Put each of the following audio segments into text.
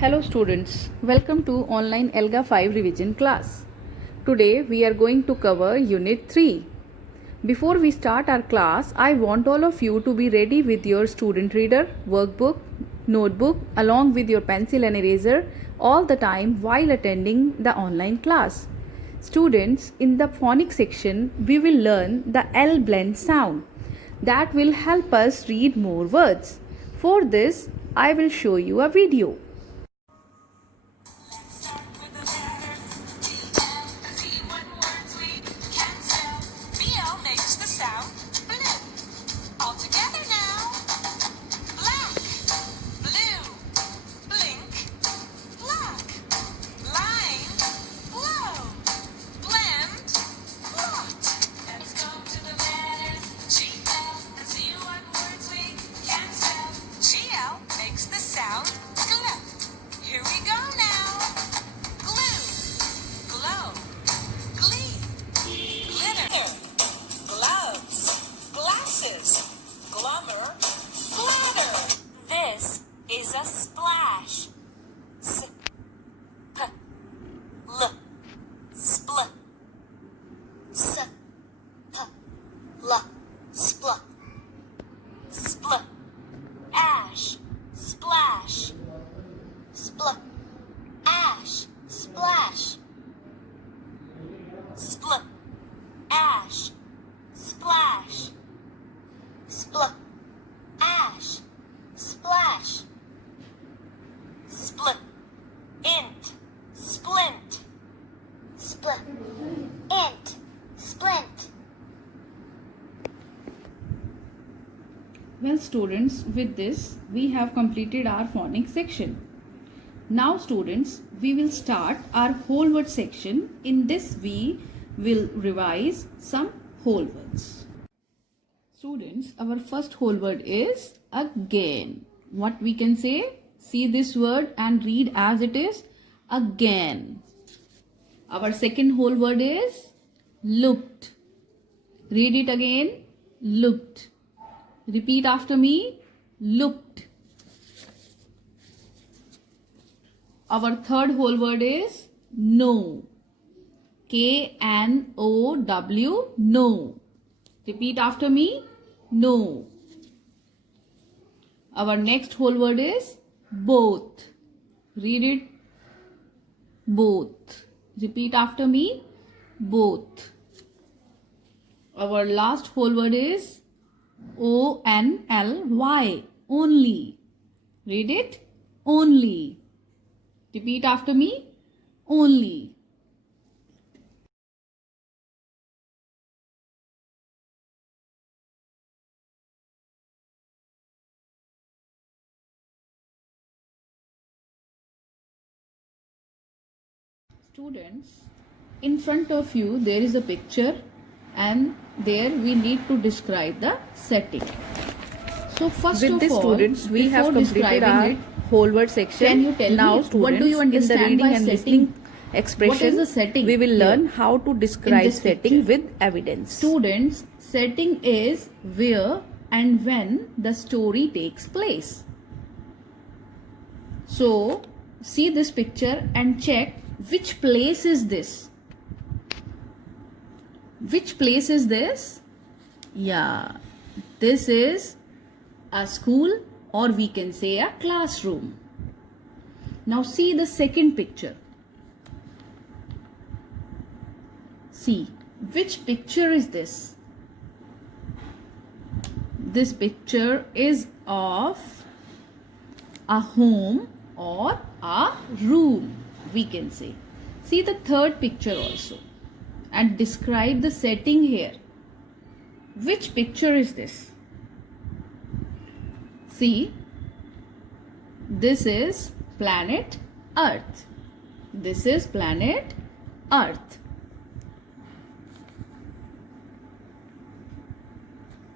Hello students, welcome to online ELGA 5 revision class. Today we are going to cover unit 3. Before we start our class, I want all of you to be ready with your student reader, workbook, notebook along with your pencil and eraser all the time while attending the online class. Students, in the phonics section, we will learn the L blend sound. That will help us read more words. For this, I will show you a video. Makes the sound blue. All together now. Black, blue, blink, black, line, blow, blend, blot. Let's go to the letters GL and see what words we can spell. GL makes the sound glow. Here we go now. Glue, glow, glee, glitter. Gloves, glasses, glummer, bladder. This is a splash. S, p, l, spl. S, p, l, spl. Spl. Ash, splash. Spl. Ash, splash. Spl. Ash. Splash. Spl. Ash. Splash. Split. Int. Splint. Split. Int. Splint. Well students, with this we have completed our phonics section. Now students, we will start our whole word section. In this we will revise some whole words. Students, our first whole word is again. What we can say? See this word and read as it is, again. Our second whole word is looked. Read it again, looked. Repeat after me, looked. Our third whole word is know. K-N-O-W, know. Repeat after me, know. Our next whole word is both. Read it, both. Repeat after me, both. Our last whole word is O-N-L-Y, only. Read it, only. Repeat after me, only. Students, in front of you there is a picture and there we need to describe the setting. So first With of this all, students, we have before completed describing our it, whole word section. can you tell Now me students, what do you understand in the reading by and setting? listening expression, What is the setting we will here learn how to in describe this setting picture? with evidence. Students, setting is where and when the story takes place. So see this picture and check which place is this. Which place is this? Yeah, this is a school, or we can say a classroom. Now see the second picture. See, which picture is this? This picture is of a home or a room, we can say. See the third picture also and describe the setting here. Which picture is this? See, this is planet Earth. This is planet Earth.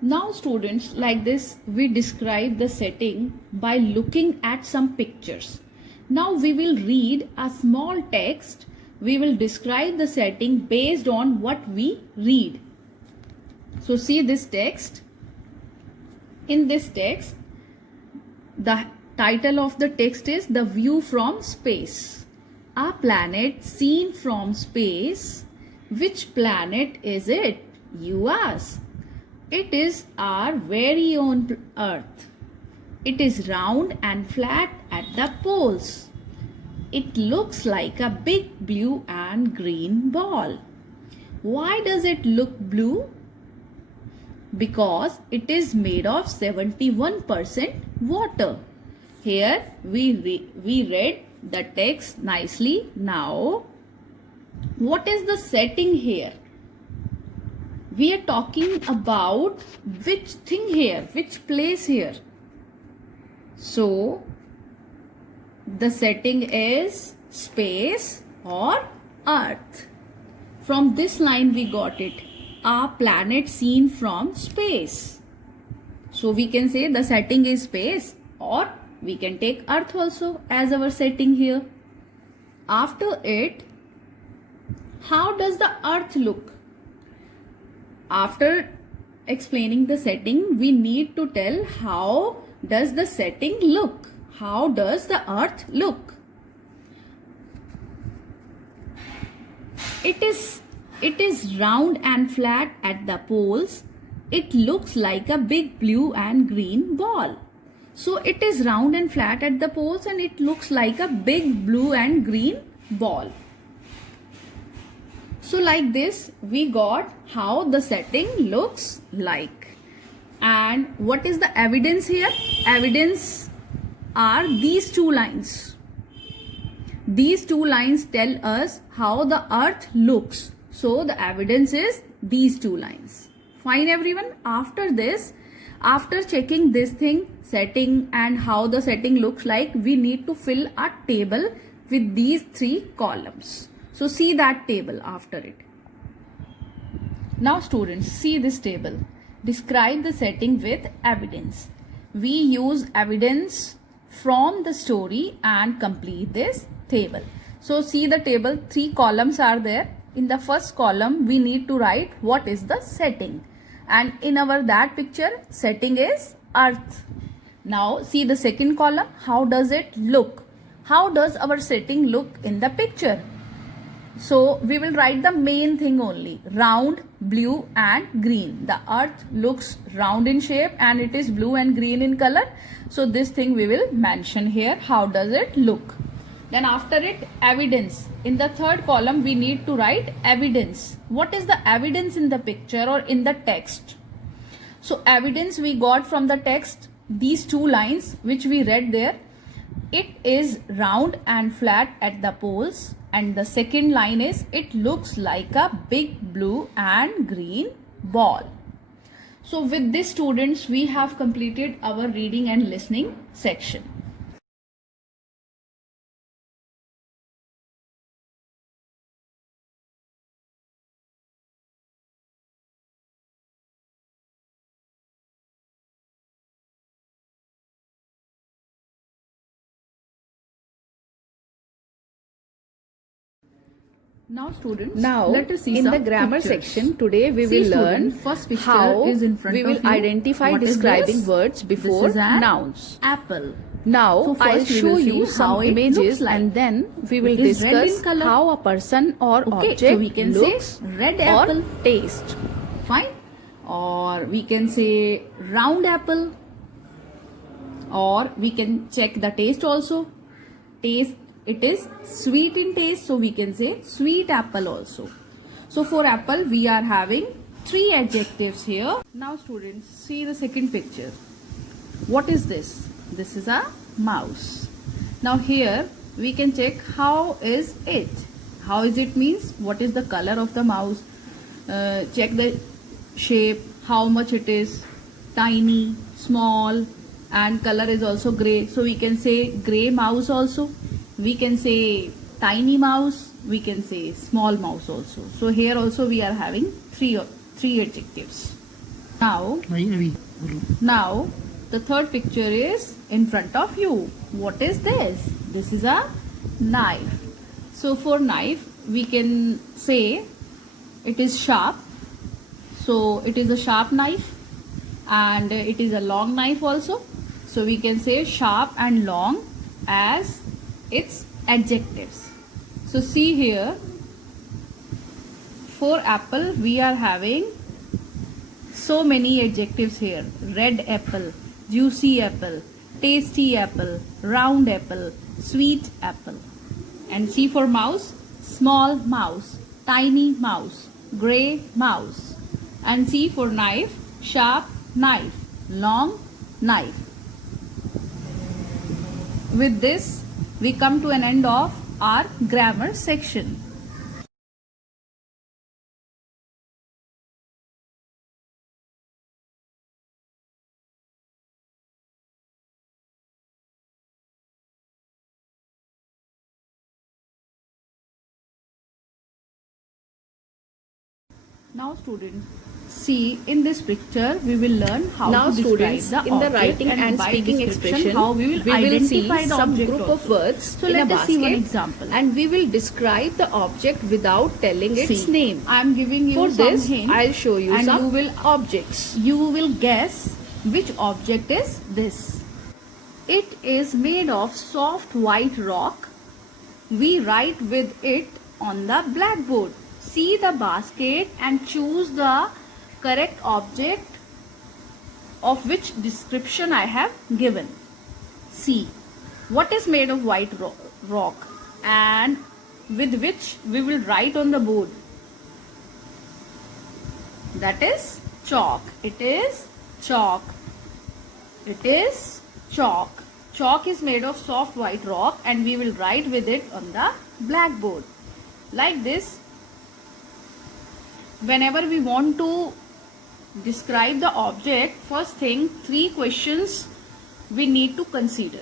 Now students, like this we describe the setting by looking at some pictures. Now we will read a small text. We will describe the setting based on what we read. So see this text. In this text, the title of the text is The View from Space. A planet seen from space. Which planet is it, you ask? It is our very own Earth. It is round and flat at the poles. It looks like a big blue and green ball. Why does it look blue? Because it is made of 71% water. Here we read the text nicely. Now, what is the setting here? We are talking about which thing here, which place here. So, the setting is space or Earth. From this line we got it. A planet seen from space. So we can say the setting is space, or we can take Earth also as our setting here. After it, how does the Earth look? After explaining the setting, we need to tell how does the setting look. How does the Earth look? It is round and flat at the poles. It looks like a big blue and green ball. So it is round and flat at the poles and it looks like a big blue and green ball. So like this we got how the setting looks like. And what is the evidence here? Evidence are these two lines. These two lines tell us how the Earth looks. So the evidence is these two lines. Fine everyone. After this, after checking this thing, setting and how the setting looks like, we need to fill a table with these three columns. So see that table after it. Now students, see this table. Describe the setting with evidence. We use evidence from the story and complete this table. So see the table, three columns are there. In the first column, we need to write what is the setting. And in our that picture, setting is Earth. Now see the second column, how does it look? How does our setting look in the picture? So we will write the main thing only, round, blue and green. The Earth looks round in shape and it is blue and green in color. So this thing we will mention here, how does it look? Then after it, evidence. In the third column, we need to write evidence. What is the evidence in the picture or in the text? So evidence we got from the text, these two lines which we read there. It is round and flat at the poles. And the second line is, it looks like a big blue and green ball. So with this students, we have completed our reading and listening section. Now students, Now, let us see in some the grammar pictures. section, today we See will learn student, first picture how is in front we of will you. identify What is describing this? words before This is an nouns. apple. Now, So I'll first we show will you see some how it images looks like. and then we will It is red in discuss color. how a person or Okay, object so we can looks say red or apple. taste. Fine. Or we can say round apple. Or we can check the taste also. Taste, it is sweet in taste, so we can say sweet apple also. So for apple, we are having three adjectives here. Now students, see the second picture. What is this? This is a mouse. Now here we can check how is it. How is it means what is the color of the mouse. Check the shape, how much it is, tiny, small, and color is also gray. So we can say gray mouse also. We can say tiny mouse. We can say small mouse also. So here also we are having three adjectives. Now the third picture is in front of you. What is this? This is a knife. So for knife, we can say it is sharp. So it is a sharp knife and it is a long knife also. So we can say sharp and long as its adjectives. So see here, for apple we are having so many adjectives here. Red apple, juicy apple, tasty apple, round apple, sweet apple. And C for mouse, small mouse, tiny mouse, grey mouse. And C for knife, sharp knife, long knife. With this, we come to an end of our grammar section. Now students, see in this picture we will learn how Now to describe students, the in the object, writing and by speaking description expression, how we will see identify the some object group also. of words So in a let us see one basket example. and we will describe the object without telling its See, name. I am giving you For some this, hints I'll show you and some you will objects. guess which object is this. It is made of soft white rock. We write with it on the blackboard. See the basket and choose the correct object of which description I have given. See, what is made of white rock and with which we will write on the board? That is chalk. It is chalk. It is chalk. Chalk is made of soft white rock and we will write with it on the blackboard. Like this, whenever we want to describe the object, first thing, 3 questions we need to consider.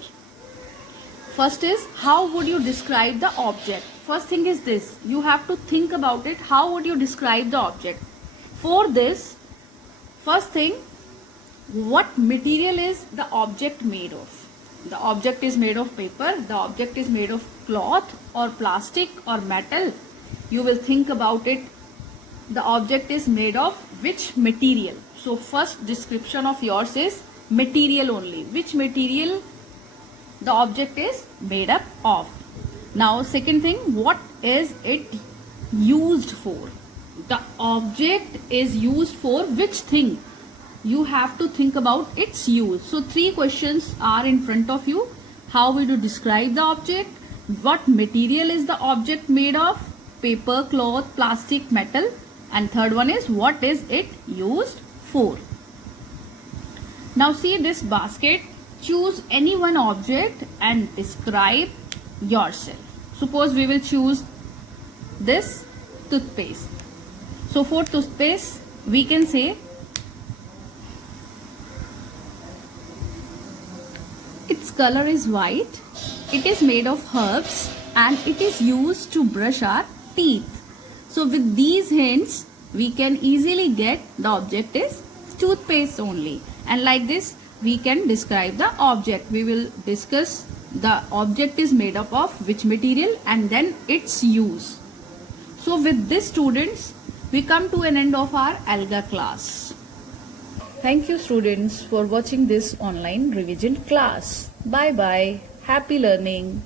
First is, how would you describe the object? First thing is this, you have to think about it, how would you describe the object? For this, first thing, what material is the object made of? The object is made of paper, the object is made of cloth or plastic or metal. You will think about it. The object is made of which material? So first description of yours is material only. Which material the object is made up of? Now second thing, what is it used for? The object is used for which thing? You have to think about its use. So 3 questions are in front of you. How will you describe the object? What material is the object made of? Paper, cloth, plastic, metal. And third one is, what is it used for? Now see this basket. Choose any one object and describe yourself. Suppose we will choose this toothpaste. So for toothpaste, we can say its color is white, it is made of herbs and it is used to brush our teeth. So with these hints, we can easily get the object is toothpaste only. And like this, we can describe the object. We will discuss the object is made up of which material and then its use. So with this students, we come to an end of our ALGA class. Thank you students for watching this online revision class. Bye bye. Happy learning.